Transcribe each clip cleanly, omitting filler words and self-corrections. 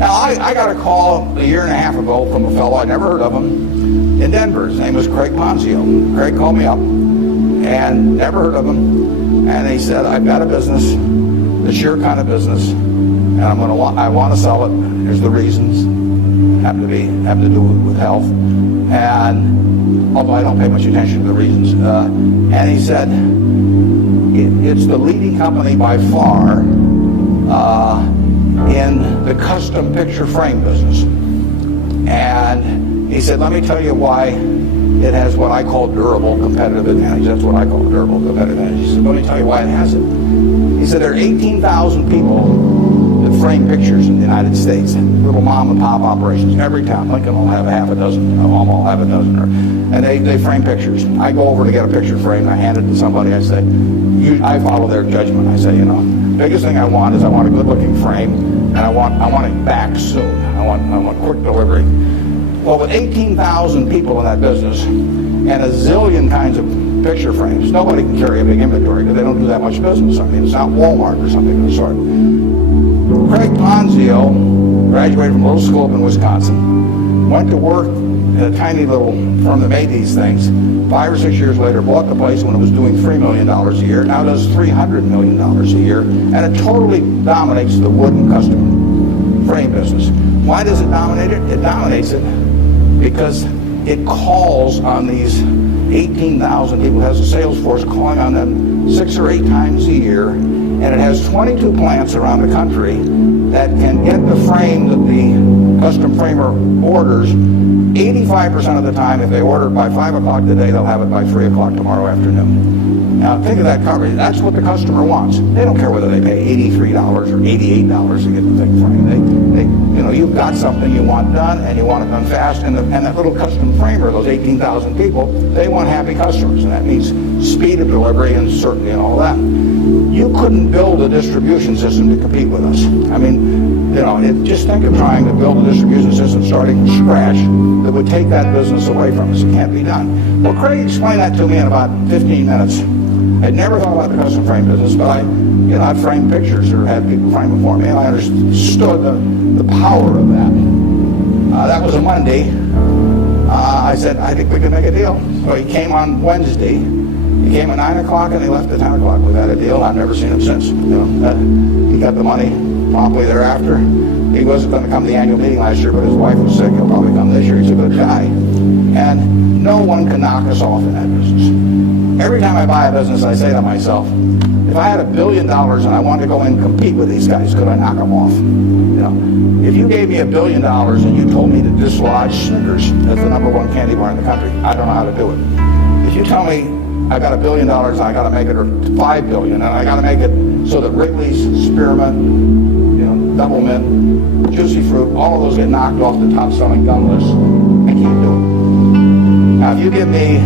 Now, I got a call a year and a half ago from a fellow, I never heard of him, in Denver. His name was Craig Ponzio. Craig called me up, and never heard of him, and he said, I've got a business, it's your kind of business, and I want to sell it. Here's the reasons. Happen to do with health, and although I don't pay much attention to the reasons, and he said it's the leading company by far in the custom picture frame business. And he said, let me tell you why it has what I call durable competitive advantage. That's what I call durable competitive advantage. He said, let me tell you why it has it. He said there are 18,000 people that frame pictures in the United States, little mom and pop operations. Every town, Lincoln will have a half a dozen, Omaha will have a dozen, and they frame pictures. I go over to get a picture framed, I hand it to somebody, I say, I follow their judgment. I say, biggest thing I want is I want a good-looking frame, and I want it back soon. I want quick delivery. Well, with 18,000 people in that business and a zillion kinds of picture frames, nobody can carry a big inventory because they don't do that much business. I mean, it's not Walmart or something of the sort. Craig Ponzio graduated from a little school up in Wisconsin, went to work in a tiny little firm that made these things. 5 or 6 years later, bought the place when it was doing $3 million a year. Now does $300 million a year, and it totally dominates the wood and custom frame business. Why does it dominate it? It dominates it because it calls on these 18,000 people. It has a sales force calling on them 6 or 8 times a year, and it has 22 plants around the country that can get the frame that the custom framer orders 85% of the time. If they order it by 5 o'clock today, they'll have it by 3 o'clock tomorrow afternoon. Now think of that coverage. That's what the customer wants. They don't care whether they pay $83 or $88 to get the thing framed. You've got something you want done, and you want it done fast, and that little custom framer, those 18,000 people, they want happy customers, and that means speed of delivery and certainty and all that. You couldn't build a distribution system to compete with us. I mean, just think of trying to build a distribution system starting from scratch that would take that business away from us. It can't be done. Well, Craig explained that to me in about 15 minutes. I'd never thought about the custom frame business, but I'd framed pictures or had people frame them for me, and I understood the power of that. That was a Monday. I said, I think we can make a deal. So he came on Wednesday. He came at 9 o'clock and he left at 10 o'clock. We've had a deal. I've never seen him since. He got the money promptly thereafter. He wasn't going to come to the annual meeting last year, but his wife was sick. He'll probably come this year. He's a good guy. And no one can knock us off in that business. Every time I buy a business, I say to myself, if I had $1 billion and I wanted to go in and compete with these guys, could I knock them off? If you gave me $1 billion and you told me to dislodge Snickers as the #1 candy bar in the country, I don't know how to do it. If you tell me I got $1 billion and I got to make it, or $5 billion, and I got to make it so that Wrigley's, Spearmint, Double Mint, Juicy Fruit, all of those get knocked off the top-selling gum list, I can't do it. Now, if you give me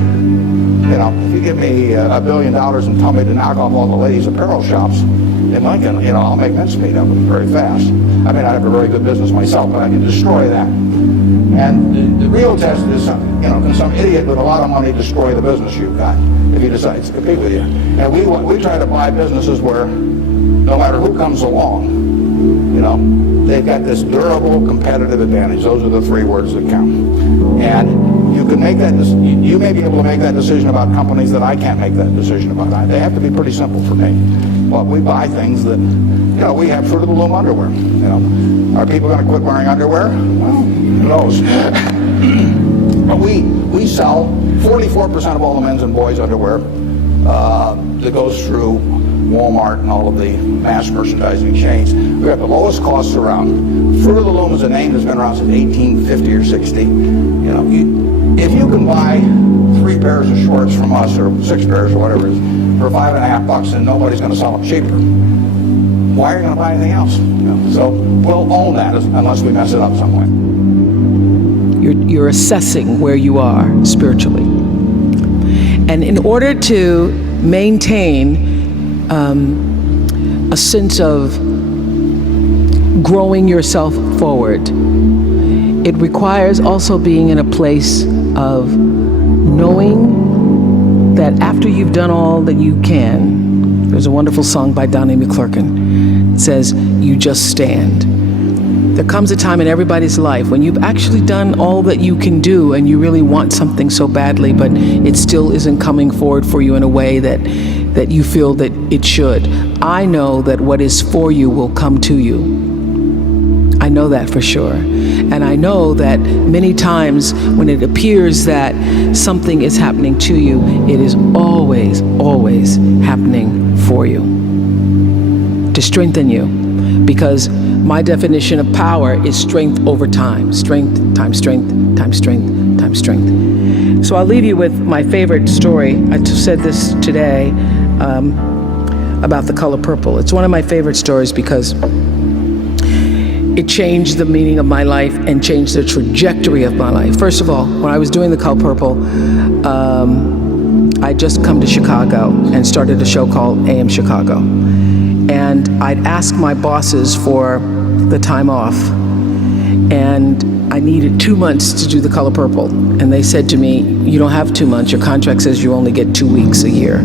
$1 billion and tell me to knock off all the ladies' apparel shops in Lincoln, I'll make mincemeat of them very fast. I mean, I have a very good business myself, but I can destroy that. And the real test is, can some idiot with a lot of money destroy the business you've got if he decides to compete with you? And we try to buy businesses where no matter who comes along, they've got this durable competitive advantage. Those are the 3 words that count. And you can make that. You may be able to make that decision about companies that I can't make that decision about. They have to be pretty simple for me. But we buy things that, we have Fruit of the Loom underwear. Are people going to quit wearing underwear? Well, who knows? But we sell 44% of all the men's and boys' underwear that goes through Walmart and all of the mass merchandising chains. We have the lowest costs around. Fruit of the Loom is a name that's been around since 1850 or 60. If you can buy 3 pairs of shorts from us, or 6 pairs or whatever it is, for $5.50 and nobody's going to sell them cheaper, why are you going to buy anything else? So we'll own that unless we mess it up some way. You're assessing where you are spiritually. And in order to maintain a sense of growing yourself forward, it requires also being in a place of knowing that after you've done all that you can, there's a wonderful song by Donnie McClurkin. It says, you just stand. There comes a time in everybody's life when you've actually done all that you can do and you really want something so badly, but it still isn't coming forward for you in a way that you feel that it should. I know that what is for you will come to you. I know that for sure. And I know that many times when it appears that something is happening to you, it is always, always happening for you, to strengthen you. Because my definition of power is strength over time. Strength times strength times strength times strength. So I'll leave you with my favorite story. I said this today about the color purple. It's one of my favorite stories because it changed the meaning of my life and changed the trajectory of my life. First of all, when I was doing the color purple, I'd just come to Chicago and started a show called AM Chicago. And I'd ask my bosses for the time off, and I needed 2 months to do the color purple. And they said to me, you don't have 2 months, your contract says you only get 2 weeks a year.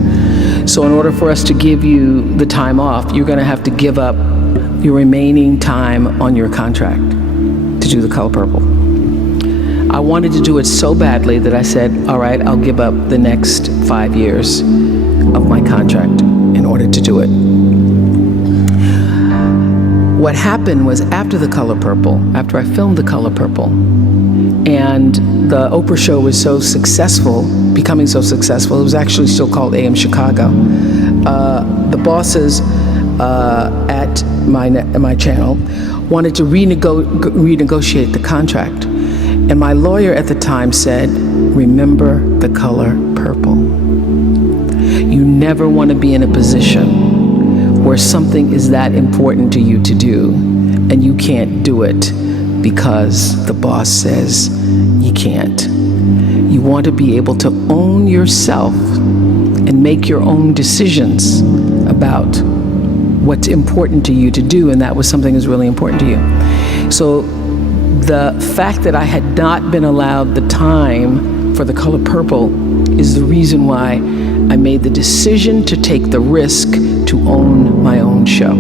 So in order for us to give you the time off, you're gonna have to give up your remaining time on your contract to do the color purple. I wanted to do it so badly that I said, all right, I'll give up the next 5 years of my contract in order to do it. What happened was after the color purple, after I filmed the color purple, and the Oprah show was so successful, becoming so successful, it was actually still called AM Chicago. The bosses at my channel wanted to renegotiate the contract. And my lawyer at the time said, remember the color purple. You never want to be in a position where something is that important to you to do and you can't do it because the boss says you can't. You want to be able to own yourself and make your own decisions about what's important to you to do, and that was something that's really important to you. So the fact that I had not been allowed the time for the color purple is the reason why I made the decision to take the risk to own my own show.